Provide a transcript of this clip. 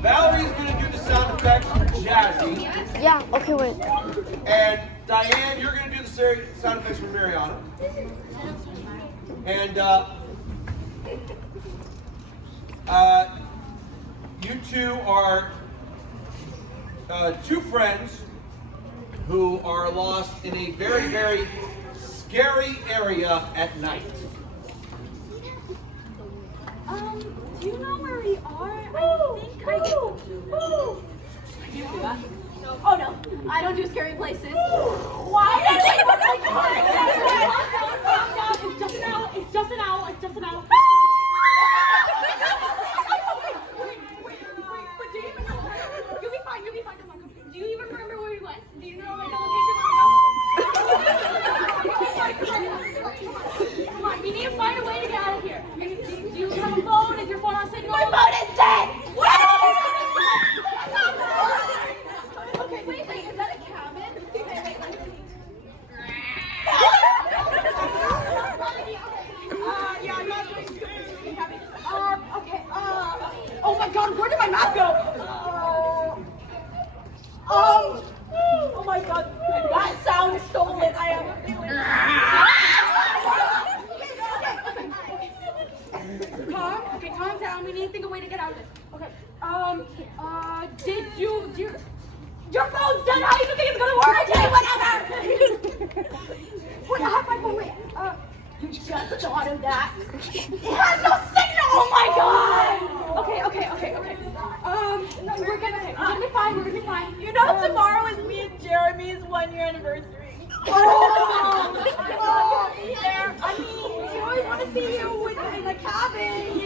Valerie's going to do the sound effects for Jazzy. Yeah, okay, wait. And Diane, you're going to do the sound effects for Mariana. And you two are two friends who are lost in a very, very scary area at night. Do you know where we are? I think I do. Oh no, I don't do scary places. Why? It's just an owl. It's just an owl. It's just an owl. Wait. But do you even know? You'll be fine. You'll be fine. Come on. Do you even remember where we went? Do you know like the location where we go? Come on. We need to find a way to get out of here. Do you have a phone? Is your phone on signal? My phone is dead. Okay, wait, is that a cabin? Okay, wait, let me see. Yeah, I'm not doing cabin. Okay, oh my god, where did my map go? Oh my god, that sound is stolen. I have a feeling. Okay, calm down. We need to think of a way to get out of this. Okay, your phone's dead. How do you think it's gonna work? Okay, whatever. Wait, I have my phone. Wait, you just thought of that. It has no signal. Oh my god. Okay. No, we're gonna be fine. We're gonna be fine. You know, tomorrow is me and Jeremy's 1-year anniversary. Oh, there. I mean, we always want to see you in the cabin.